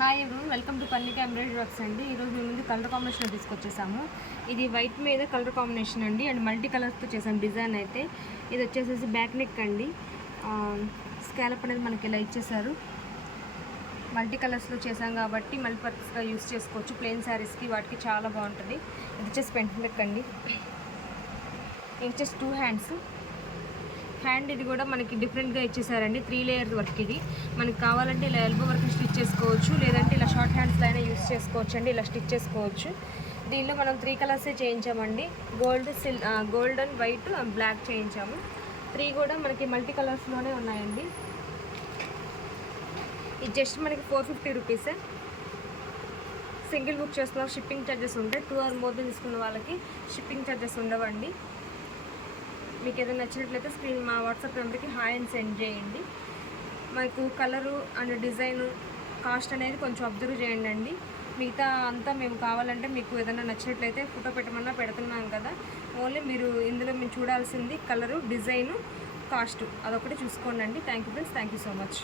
Hi everyone, welcome to Pallika embroidery works అండి. ఈరోజు మేము ముందు కలర్ కాంబినేషన్ తీసుకొచ్చేసాము. ఇది వైట్ మీద కలర్ కాంబినేషన్ అండి అండ్ మల్టీ కలర్స్తో చేసాం డిజైన్ అయితే. ఇది వచ్చేసేసి బ్యాక్ నెక్ అండి. స్కాలప్ అనేది మనకి ఇలా ఇచ్చేసారు. మల్టీ కలర్స్లో చేసాం కాబట్టి మల్టీపర్పస్గా యూస్ చేసుకోవచ్చు. ప్లెయిన్ శారీస్కి వాటికి చాలా బాగుంటుంది. ఇది వచ్చేసి పెంట్ నెక్ అండి. ఇది వచ్చేసి 2 హ్యాండ్స్. హ్యాండ్ ఇది కూడా మనకి డిఫరెంట్గా ఇచ్చేసారండి. 3 లేయర్ వర్క్. ఇది మనకి కావాలంటే ఇలా ఎల్బో వర్క్ స్టిచ్ చేసుకోవచ్చు, లేదంటే ఇలా షార్ట్ హ్యాండ్స్లో అయినా యూస్ చేసుకోవచ్చు అండి. ఇలా స్టిచ్ చేసుకోవచ్చు. దీనిలో మనం 3 కలర్సే చేయించామండి. Gold and white and black చేయించాము. 3 కూడా మనకి మల్టీ కలర్స్లోనే ఉన్నాయండి. ఇది జస్ట్ మనకి 450 రూపీసే. సింగిల్ బుక్ చేస్తున్న షిప్పింగ్ ఛార్జెస్ ఉంటాయి. 2 ఆర్ మోర్ తీసుకున్న వాళ్ళకి షిప్పింగ్ ఛార్జెస్ ఉండవండి. మీకు ఏదైనా నచ్చినట్లయితే మా వాట్సాప్ నెంబర్కి హాయ్ అని సెండ్ చేయండి. మనకు కలరు అండ్ డిజైను కాస్ట్ అనేది కొంచెం అబ్జర్వ్ చేయండి అండి. మిగతా అంతా మేము కావాలంటే మీకు ఏదైనా నచ్చినట్లయితే ఫోటో పెట్టమన్నా పెడుతున్నాం కదా. ఓన్లీ మీరు ఇందులో మేము చూడాల్సింది కలరు, డిజైను, కాస్టు అదొకటి చూసుకోండి అండి. Thank you friends, thank you so much.